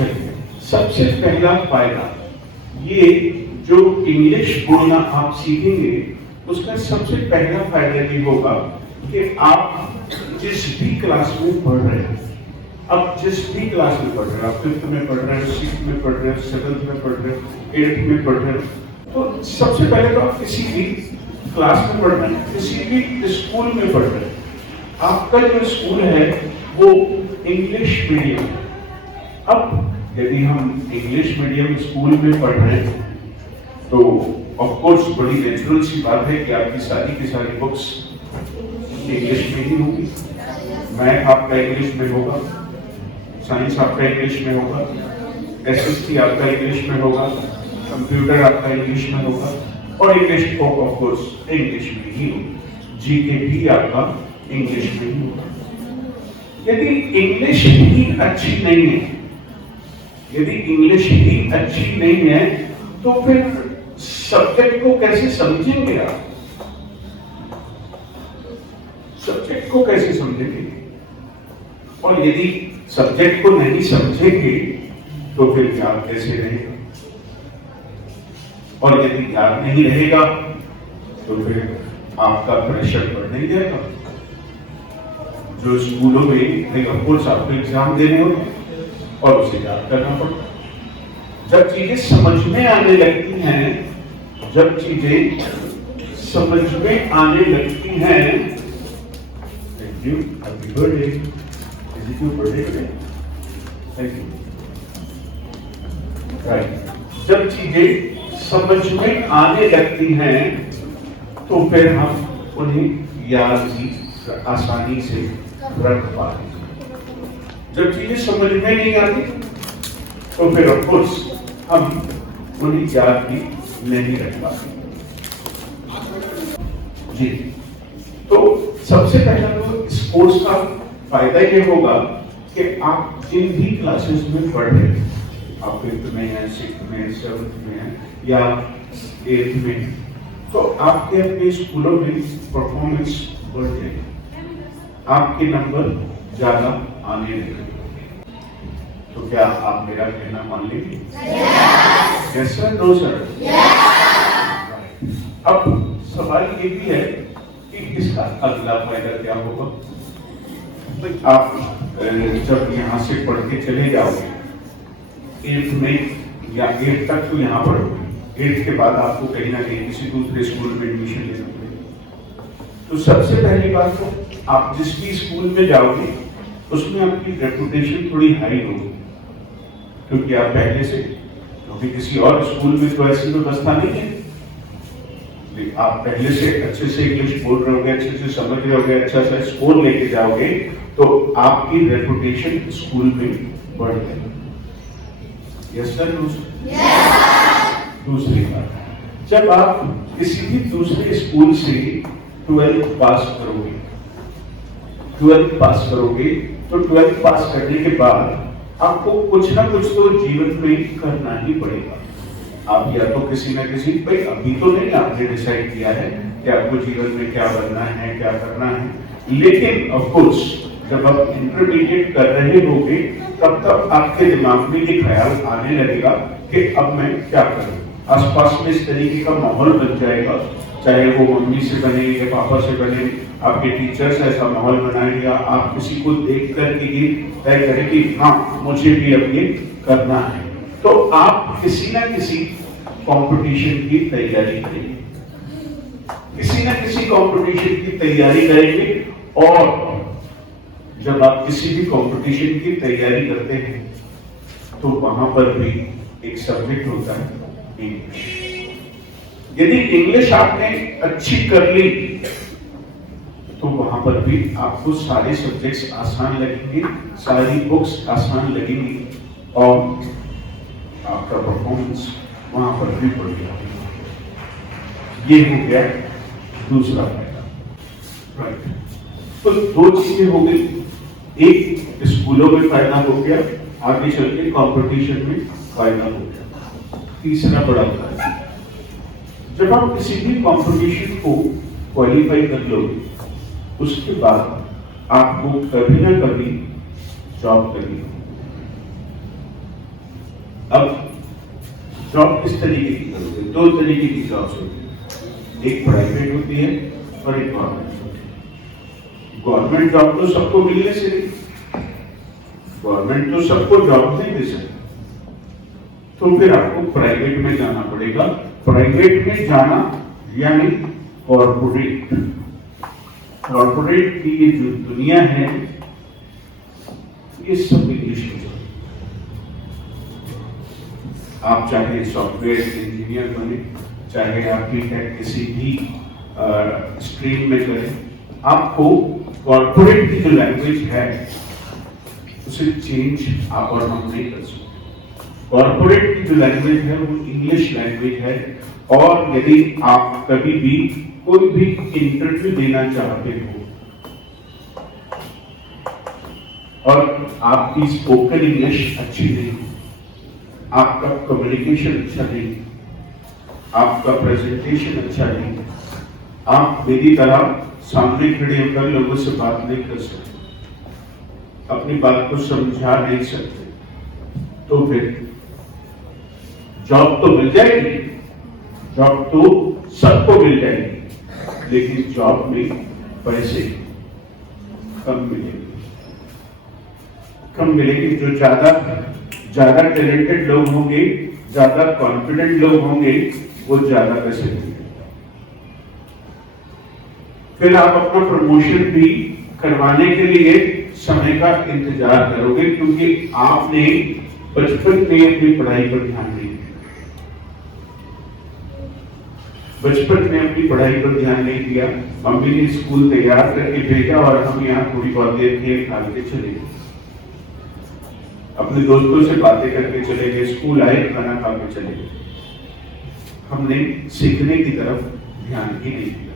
चलिए, सबसे पहला फायदा ये जो इंग्लिश बोलना आप सीखेंगे उसका सबसे पहला फायदा ये होगा कि आप जिस भी क्लास में पढ़ रहे हैं, अब जिस भी क्लास में पढ़ रहे हैं, आप 5th में पढ़ रहे हैं, 6th में पढ़ रहे हैं, 7th में पढ़ रहे हैं, 8th में पढ़ रहे हैं, तो सबसे पहले तो आप किसी भी क्लास में पढ़ रहे हैं, किसी भी स्कूल में पढ़ रहे हैं, आपका जो स्कूल है वो इंग्लिश मीडियम है। अब यदि हम इंग्लिश मीडियम स्कूल में पढ़ रहे हैं तो ऑफ कोर्स बड़ी नेचुरल सी बात है कि आपकी सारी की सारी बुक्स इंग्लिश में ही होगी, मैथ आपका इंग्लिश में होगा, साइंस आपका इंग्लिश में होगा, एसएसटी आपका इंग्लिश में होगा, कंप्यूटर आपका इंग्लिश में होगा और इंग्लिश ऑफ कोर्स इंग्लिश में ही होगी, जीके भी आपका इंग्लिश में ही होगा। यदि इंग्लिश ही अच्छी नहीं है, यदि इंग्लिश ही अच्छी नहीं है तो फिर सब्जेक्ट को कैसे समझेंगे आप? सब्जेक्ट को कैसे समझेंगे? और यदि सब्जेक्ट को नहीं समझेंगे तो फिर याद कैसे रहेगा? और यदि याद नहीं रहेगा तो फिर आपका प्रेशर बढ़ नहीं जाएगा। जो स्कूलों में ऑफ कोर्स आपको एग्जाम देने होते और उसे याद करना पड़ता। जब चीजें समझ में आने लगती हैं, जब चीजें समझ में आने लगती हैं, thank you, happy birthday, is it your birthday today? Thank you. Right, जब चीजें समझ में आने लगती हैं तो फिर हम उन्हें याद भी आसानी से रख पाते। जब चीजें समझ में नहीं आती तो फिर ऑफ कोर्स हम उन्हें याद भी नहीं रख पाते। जी, तो सबसे पहला तो स्पोर्ट्स का फायदा ये होगा कि आप जिन भी क्लासेस में पढ़ रहे हैं, आप 5th में हैं, 6th में, 7th में हैं या 8th में, तो आपके अपने स्कूलों में परफॉर्मेंस बढ़ जाएगी, आपके नंबर ज्यादा आने लगेंगे। तो क्या आप मेरा कहना मान लेंगे? Yes sir, no sir? अब सवाल ये भी है कि इसका अगला फायदा क्या होगा? आप जब यहाँ से पढ़ के चले जाओगे 8th में या 8th तक तो यहाँ पढ़ोगे, 8th के बाद आपको कहीं ना कहीं किसी दूसरे स्कूल में एडमिशन लेना पड़ेगा। तो सबसे पहली बात तो आप जिस भी स्कूल में जाओगे उसमें आपकी रेपुटेशन थोड़ी हाई होगी, क्योंकि आप पहले से, क्योंकि किसी और स्कूल में तो ऐसी व्यवस्था नहीं है, आप पहले से अच्छे से इंग्लिश बोल रहे होगे, अच्छे से समझ रहे होगे, अच्छा सा स्कोर लेके जाओगे तो आपकी रेपुटेशन स्कूल में बढ़ जाएगी। Yes sir? दूसरी बात, जब आप किसी भी दूसरे स्कूल से 12th पास करोगे, 12th पास करोगे तो 12th पास करने के बाद आपको कुछ ना कुछ तो जीवन में करना ही पड़ेगा। आप या तो किसी ना किसी, भाई अभी तो नहीं आपने डिसाइड किया है कि आपको जीवन में क्या बनना है, क्या करना है, लेकिन ऑफ कोर्स जब आप इंटरमीडिएट कर रहे होगे तब तक आपके दिमाग में ये ख्याल आने लगेगा कि अब मैं क्या करूं। आसपास में इस तरीके का माहौल बन जाएगा, चाहे वो मम्मी से बने या पापा से बने, आपके टीचर्स ऐसा माहौल बनाए या आप किसी को देख करके ये तय करें कि हाँ मुझे भी अब ये करना है, तो आप किसी ना किसी कंपटीशन की तैयारी करेंगे, किसी ना किसी कंपटीशन की तैयारी करेंगे। और जब आप किसी भी कंपटीशन की तैयारी करते हैं तो वहां पर भी एक सब्जेक्ट होता है इंग्लिश। यदि इंग्लिश आपने अच्छी कर ली तो वहां पर भी आपको सारे सब्जेक्ट्स आसान लगेंगे, सारी बुक्स आसान लगेंगी और आपका परफॉर्मेंस वहां पर भी बढ़ गया। ये हो गया दूसरा फायदा। राइट, तो दो चीजें हो गई, एक स्कूलों में फायदा हो गया, आगे चल के कॉम्पिटिशन में फायदा हो गया। तीसरा बड़ा फायदा, जब आप किसी भी कॉम्पिटिशन को क्वालिफाई कर लोगे उसके बाद आपको कभी ना कभी जॉब करनी होगी। अब जॉब किस तरीके की करोगे? दो तरीके की जॉब्स होती है, एक प्राइवेट होती है और एक गवर्नमेंट होती है। गवर्नमेंट जॉब तो सबको मिलने से नहीं, गवर्नमेंट तो सबको जॉब नहीं दे सकती, तो फिर आपको प्राइवेट में जाना पड़ेगा। प्राइवेट में जाना यानी कॉर्पोरेट, कॉर्पोरेट की ये जो दुनिया है ये सब इंग्लिश में चलती है। आप चाहे सॉफ्टवेयर इंजीनियर बने, चाहे आप बीटेक किसी भी स्ट्रीम में करें, आपको कॉर्पोरेट की जो लैंग्वेज है उसे चेंज आप और हम नहीं कर सकते। कॉर्पोरेट की जो लैंग्वेज है वो इंग्लिश लैंग्वेज है, और यदि आप कभी भी कोई भी इंटरव्यू देना चाहते हो और आपकी स्पोकन इंग्लिश अच्छी नहीं, आपका कम्युनिकेशन अच्छा नहीं, आपका प्रेजेंटेशन अच्छा नहीं, आप मेरी तरह सामने खड़े होकर लोगों से बात नहीं कर सकते, अपनी बात को समझा नहीं सकते, तो फिर जॉब तो मिल जाएगी, जॉब तो सबको मिल जाएगी, लेकिन जॉब में पैसे कम मिलेंगे, कम मिलेंगे। जो ज्यादा टैलेंटेड लोग होंगे, ज्यादा कॉन्फिडेंट लोग होंगे, वो ज्यादा पैसे मिलेंगे। फिर आप अपना प्रमोशन भी करवाने के लिए समय का इंतजार करोगे, क्योंकि आपने बचपन में अपनी पढ़ाई पर ध्यान नहीं दिया, बचपन में अपनी पढ़ाई पर ध्यान नहीं दिया। मम्मी ने स्कूल तैयार करके भेजा और हम यहाँ थोड़ी बहुत देर खेल खाल के चले गए, अपने दोस्तों से बातें करके चले गए, स्कूल आए खाना खा के चले गए। हमने सीखने की तरफ ध्यान ही नहीं दिया,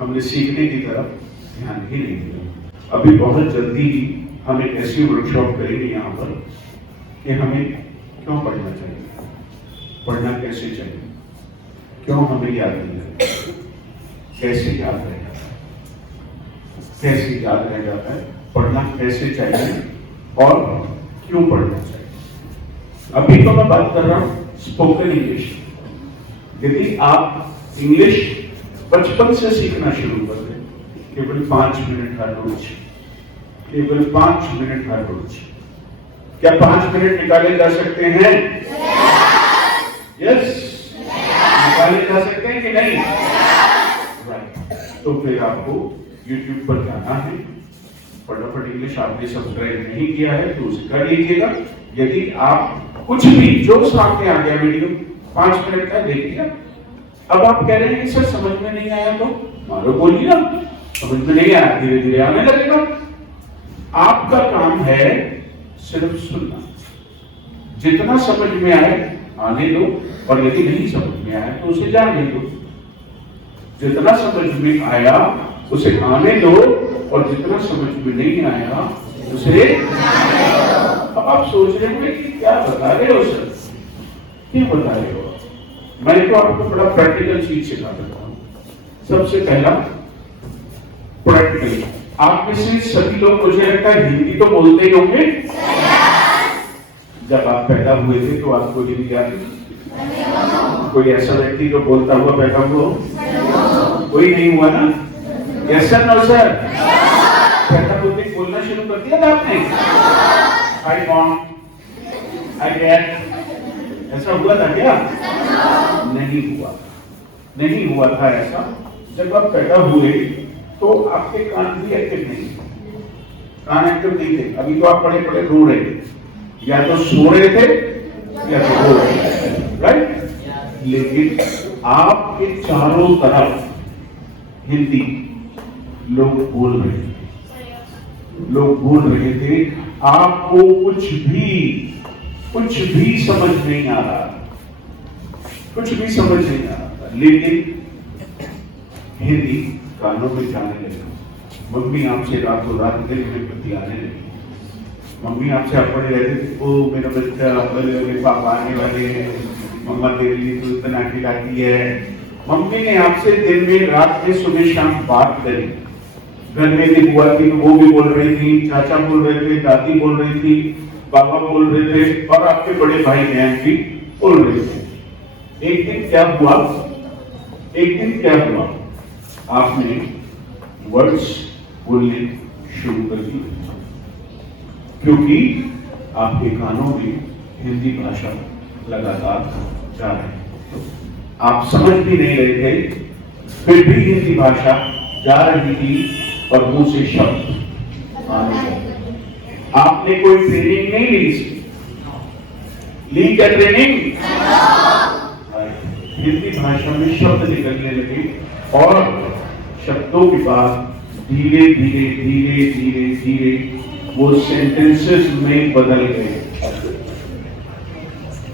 हमने सीखने की तरफ ध्यान ही नहीं दिया। अभी बहुत जल्दी ही हम एक ऐसी वर्कशॉप करेंगे यहाँ पर कि हमें क्यों पढ़ना चाहिए, पढ़ना कैसे चाहिए, क्यों हमें याद नहीं रहता, कैसे याद रह जाता है, कैसे याद रह जाता है, पढ़ना कैसे चाहिए और क्यों पढ़ना चाहिए। अभी तो मैं बात कर रहा हूं स्पोकन इंग्लिश। यदि आप इंग्लिश बचपन से सीखना शुरू कर दें, केवल 5 मिनट हर रोज, केवल 5 मिनट हर रोज, क्या 5 मिनट निकाले जा सकते हैं? यस, निकाले जा सकते हैं कि नहीं? राइट। तो फिर आपको YouTube पर जाना है, फटाफट इंग्लिश आपने सब्सक्राइब नहीं किया है तो उसे कर लीजिएगा। यदि आप कुछ भी जो सामने आ गया वीडियो 5 मिनट का देख लिया, अब आप कह रहे हैं कि सर समझ में नहीं आया, तो मारो बोलिए ना, समझ में नहीं आया, धीरे धीरे आने लगेगा। आपका काम है सिर्फ सुनना, जितना समझ में आए आने दो, और यदि नहीं समझ में आया तो उसे जाने दो। जितना समझ में आया उसे आने दो, और जितना समझ में नहीं आया उसे अब आप सोच रहे होंगे कि क्या बता रहे हो सर, क्या बता रहे हो? मैं तो आपको बड़ा प्रैक्टिकल चीज सिखा देता हूं। सबसे पहला प्रैक्टिकल, आप में से सभी लोग मुझे लगता है हिंदी तो बोलते ही होंगे। जब आप पैदा हुए थे तो आपको हिंदी आती? कोई ऐसा व्यक्ति जो बोलता हुआ पैदा हुआ? कोई नहीं हुआ ना? Yes sir, no sir? पैदा होते ही बोलना शुरू कर दिया था आपने? आई मॉम, आई डैड, ऐसा हुआ था क्या? नहीं हुआ, नहीं हुआ था ऐसा। जब आप पैदा हुए तो आपके कान भी एक्टिव नहीं, कान एक्टिव नहीं थे। अभी तो आप बड़े बड़े रो रहे थे, या तो सो रहे थे या तो रो रहे थे, राइट? लेकिन आपके चारों तरफ हिंदी लोग बोल रहे थे, लोग बोल रहे थे। आपको कुछ भी समझ नहीं आ रहा, कुछ भी समझ नहीं आ रहा, लेकिन हिंदी कानों में जाने लगी। मम्मी आपसे रातों रात दिन में बतियाने लगी। मम्मी आपसे अपने रहते थे, ओ मेरा बच्चा, मेरे पापा आने वाले हैं, मम्मा तेरे लिए तो इतना खिलाती है। मम्मी ने आपसे दिन में रात में सुबह शाम बात करी, घर में भी बुआ थी तो वो भी बोल रही थी, चाचा बोल रहे थे, दादी बोल रही थी, बाबा बोल रहे थे, और आपके बड़े भाई बहन भी बोल रहे थे। एक दिन क्या हुआ, आपने वर्ड्स बोलने शुरू कर दिए, क्योंकि आपके कानों में हिंदी भाषा लगातार जा रही है। आप समझ भी नहीं रहे थे, फिर भी हिंदी भाषा जा रही थी और मुंह से शब्द आने लगे। आपने कोई ट्रेनिंग नहीं ली क्या ट्रेनिंग? हिंदी भाषा में शब्द निकलने लगे और शब्दों के बाद धीरे धीरे धीरे धीरे धीरे वो सेंटेंसेस में बदल गए।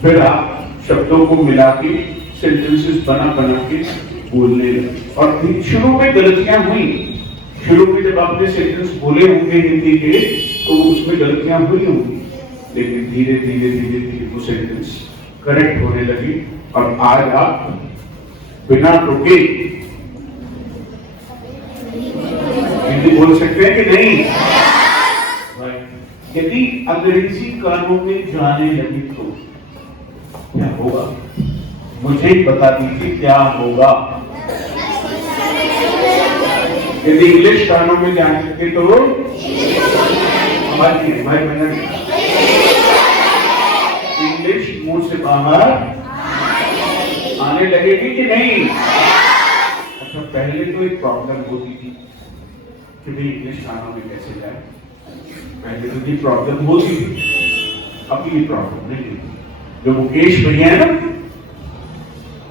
फिर आप शब्दों को मिला के सेंटेंसेस बना के बोलने लगे। और शुरू में गलतियां हुई, शुरू में जब आपने सेंटेंस बोले होंगे हिंदी के तो उसमें गलतियां हुई होंगी, लेकिन धीरे धीरे धीरे धीरे वो सेंटेंस करेक्ट होने लगी और आज आप बिना रुके हिंदी बोल सकते हैं कि नहीं? यदि अंग्रेजी कानों में जाने लगी तो क्या होगा? मुझे बता दीजिए क्या होगा? यदि इंग्लिश कानों में जाने लगे तो भाई बहन इंग्लिश मुंह से बाहर आने लगेगी कि नहीं? अच्छा, पहले तो एक प्रॉब्लम होती थी कि भाई इंग्लिश कानों में कैसे जाए, पहले तो ये प्रॉब्लम होती थी, अब ये प्रॉब्लम नहीं है। जो मुकेश भैया है ना,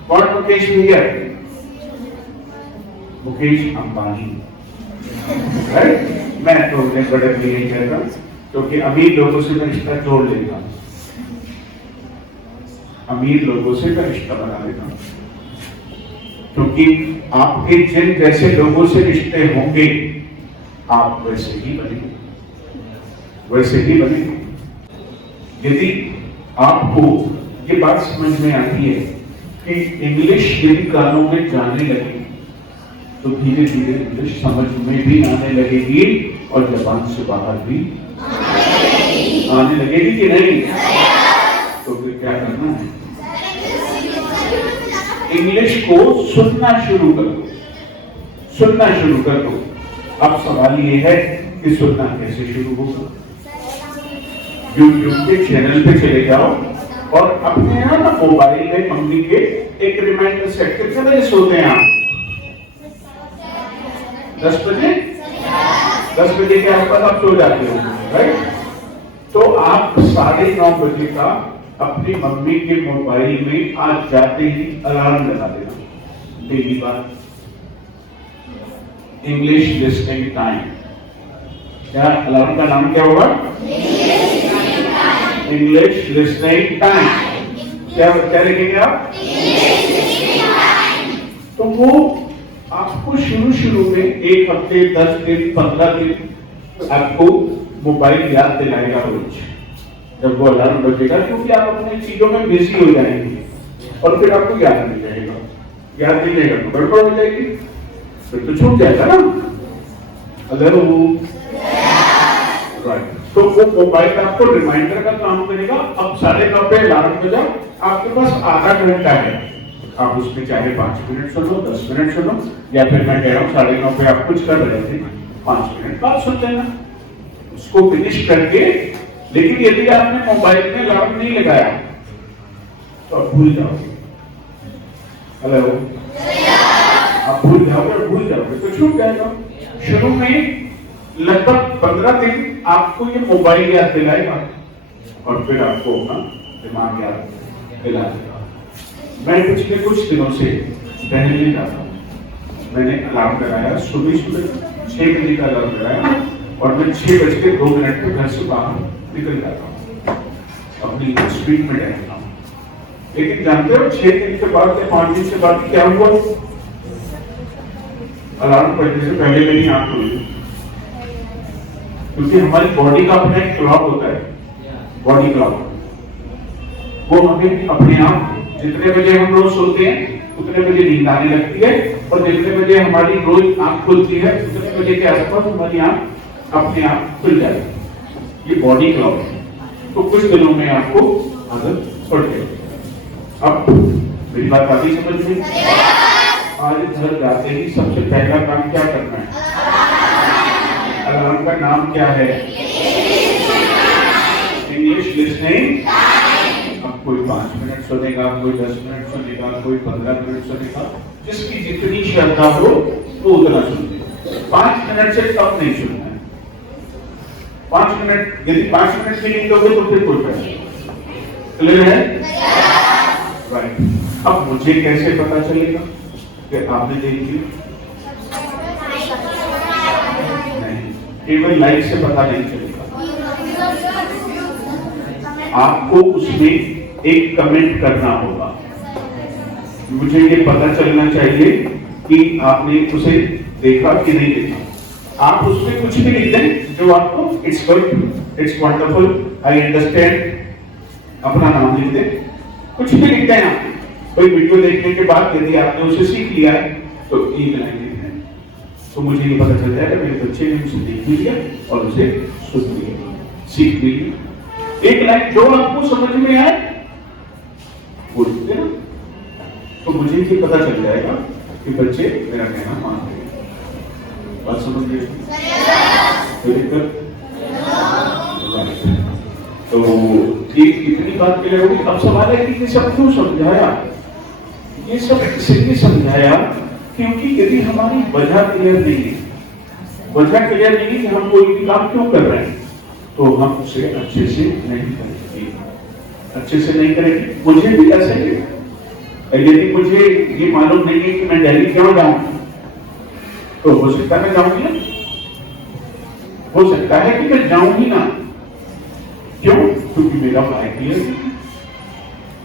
कौन मुकेश भैया? मुकेश अंबानी, राइट? मैं तो उन्हें बड़े नहीं कहता, क्योंकि अमीर लोगों से मैं रिश्ता जोड़ लेता हूं, अमीर लोगों से मैं रिश्ता बना लेता हूं, क्योंकि आपके जिन जैसे लोगों से रिश्ते होंगे आप वैसे ही बनेंगे। यदि आपको ये बात समझ में आती है कि इंग्लिश यदि कानों में जाने लगे तो धीरे धीरे इंग्लिश समझ में भी आने लगेगी और जबान से बाहर भी आने लगेगी कि नहीं? तो फिर क्या करना है? इंग्लिश को सुनना शुरू कर दो। अब सवाल ये है कि सुनना कैसे शुरू होगा? यूट्यूब के चैनल पे चले जाओ और अपने यहाँ ना मोबाइल में मम्मी के एक रिमाइंडर सेट कर, कितने बजे सोते हैं आप? 10 बजे? 10 बजे के आसपास आप सो जाते हो, राइट? तो आप 9:30 बजे का अपनी मम्मी के मोबाइल में आज जाते ही अलार्म लगा देना। डेली बात, इंग्लिश लिसनिंग टाइम। क्या अलार्म का नाम क्या होगा? English listening time. क्या लिखेंगे आप? तो वो आपको शुरू में 1 हफ्ते, 10 दिन, 15 दिन आपको मोबाइल याद दिलाएगा रोज जब वो अलार्म बजेगा, क्योंकि आप अपने चीजों में बिजी हो जाएंगे और फिर आपको याद नहीं रहेगा। याद नहीं रहेगा तो गड़बड़ हो जाएगी, फिर तो छूट जाएगा ना। अगर वो राइट, तो वो मोबाइल आपको रिमाइंडर का काम करेगा। अब 9:30 पे अलार्म बजा, आपके पास आधा घंटा है, आप उसमें चाहे 5 मिनट सुनो, 10 मिनट सुनो, या फिर मैं कह रहा हूँ 9:30 पे आप कुछ कर रहे थे, 5 मिनट बाद सुन लेना, उसको फिनिश करके। लेकिन यदि आपने मोबाइल में अलार्म नहीं लगाया तो आप भूल जाओगे। हेलो, आप भूल जाओगे तो छूट जाएगा। शुरू में लगभग 15 दिन आपको ये मोबाइल याद दिलाएगा और फिर आपको अपना दिमाग याद दिला देगा। मैं पिछले कुछ दिनों से टहलने जाता हूँ, मैंने अलार्म लगाया, सुबह 6 बजे का अलार्म लगाया और मैं 6:02 पे घर से बाहर निकल जाता हूँ, अपनी स्पीड में टहलता हूँ। लेकिन जानते हो 6 दिन के बाद या 5 दिन के बाद क्या हुआ? अलार्म बजने से पहले मेरी आंख खुली, क्योंकि हमारी बॉडी का अपना एक क्लॉक होता है, बॉडी क्लॉक। वो हमें अपने आप जितने बजे हम रोज सोते हैं उतने बजे नींद आने लगती है, और जितने बजे हमारी रोज आंख खुलती है उतने बजे के आसपास हमारी आंख अपने आप खुल जाती है। ये बॉडी क्लॉक है। तो कुछ दिनों में आपको आदत पड़ जाएगी। अब मेरी बात आती समझ में? आज घर जाते ही सबसे पहला काम क्या करना है? अलार्म का नाम क्या है? English listening. अब कोई 5 मिनट सुनेगा, कोई 10 मिनट सुनेगा, कोई 15 मिनट सुनेगा, जिसकी जितनी श्रद्धा हो वो उतना सुने। 5 मिनट से कम नहीं सुनना है। 5 मिनट, यदि 5 मिनट की नींद होगी तो फिर कोई फायदा। क्लियर है? राइट। अब मुझे कैसे पता चलेगा कि आपने देख लिया? नहीं, केवल लाइट से पता नहीं चलेगा। आपको उसमें एक कमेंट करना होगा। मुझे ये पता चलना चाहिए कि आपने उसे देखा कि नहीं देखा। आप उसमें कुछ भी लिख दें जो आपको it's good, it's wonderful, I understand, अपना नाम लिख दें, कुछ भी लिख दें। आप कोई वीडियो देखने के बाद यदि आपने उसे सीख लिया है तो एक लाइन लिख दें, तो मुझे ये पता चल जाएगा मेरे बच्चे ने उसे देख भी लिया और उसे सुन लिया, सीख भी लिया। एक लाइन जो आपको समझ में आए वो लिख देना, तो मुझे ये पता चल जाएगा कि बच्चे मेरा कहना मान रहे। बात समझ गए? तो इतनी बात क्लियर होगी। अब सवाल है कि ये सब क्यों समझाया? ये सब इसलिए समझाया क्योंकि यदि हमारी वजह क्लियर नहीं है, वजह क्लियर नहीं है कि हम कोई भी काम क्यों कर रहे हैं, तो हम उसे अच्छे से नहीं करेंगे, अच्छे से नहीं करेंगे। मुझे भी ऐसे ही, यदि मुझे ये मालूम नहीं है कि मैं दिल्ली क्यों जाऊं, तो हो सकता है मैं जाऊंगी ना, हो सकता है कि मैं जाऊं ही ना। क्यों? क्योंकि मेरा भाई क्लियर नहीं है,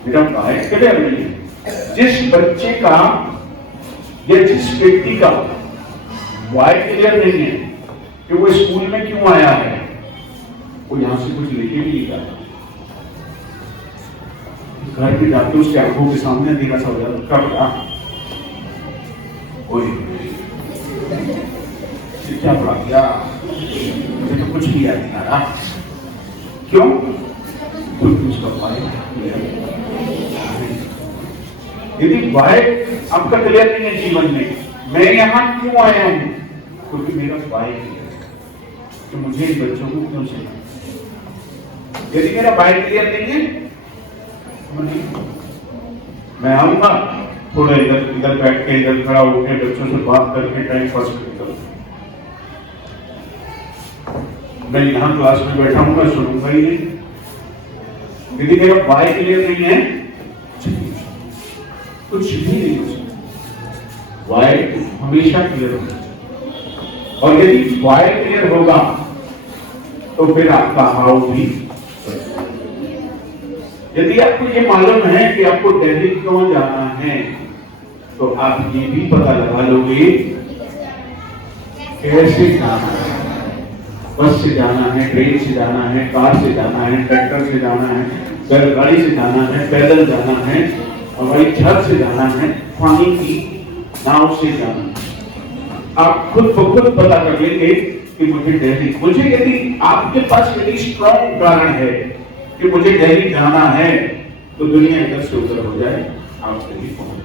मेरा भाई क्लियर नहीं है। जिस बच्चे का या जिस व्यक्ति का वाई क्लियर नहीं है कि वो स्कूल में क्यों आया है, वो यहां से कुछ लेके भी नहीं जाता। घर पे जाते उसके आंखों के सामने देखा सा हो जाता, कब क्या क्या पढ़ा दिया, मुझे तो कुछ भी याद नहीं आ रहा। क्यों? क्योंकि उसका वाई, यदि वाई आपका क्लियर नहीं है जीवन में, मैं यहां क्यों आया हूं, क्योंकि मेरा वाई क्लियर है कि मुझे इन बच्चों को क्यों सिखाना। यदि मेरा वाई क्लियर नहीं है, मैं आऊंगा थोड़ा इधर बैठ के, इधर खड़ा होकर बच्चों से बात करके टाइम पास करूंगा। मैं यहां क्लास में बैठा हूं, मैं सुनूंगा ही नहीं। यदि मेरा वाई क्लियर नहीं है, कुछ भी नहीं हो सकता। वाई हमेशा क्लियर होना चाहिए, और यदि वाई क्लियर होगा तो फिर आपका हाउ भी। यदि आपको ये मालूम है कि आपको दिल्ली क्यों जाना है, तो आप ये भी पता लगा लोगे कैसे जाना है। बस से जाना है, ट्रेन से जाना है, कार से जाना है, ट्रैक्टर से जाना है, बैलगाड़ी से जाना है, पैदल जाना है, हवाई जहाज से जाना है, पानी की नाव से जाना है। आप खुद ब खुद पता कर लेंगे कि मुझे दिल्ली, मुझे यदि आपके पास यदि स्ट्रॉन्ग कारण है कि मुझे दिल्ली जाना है, तो दुनिया इधर से उधर हो जाए, आप दिल्ली पहुंच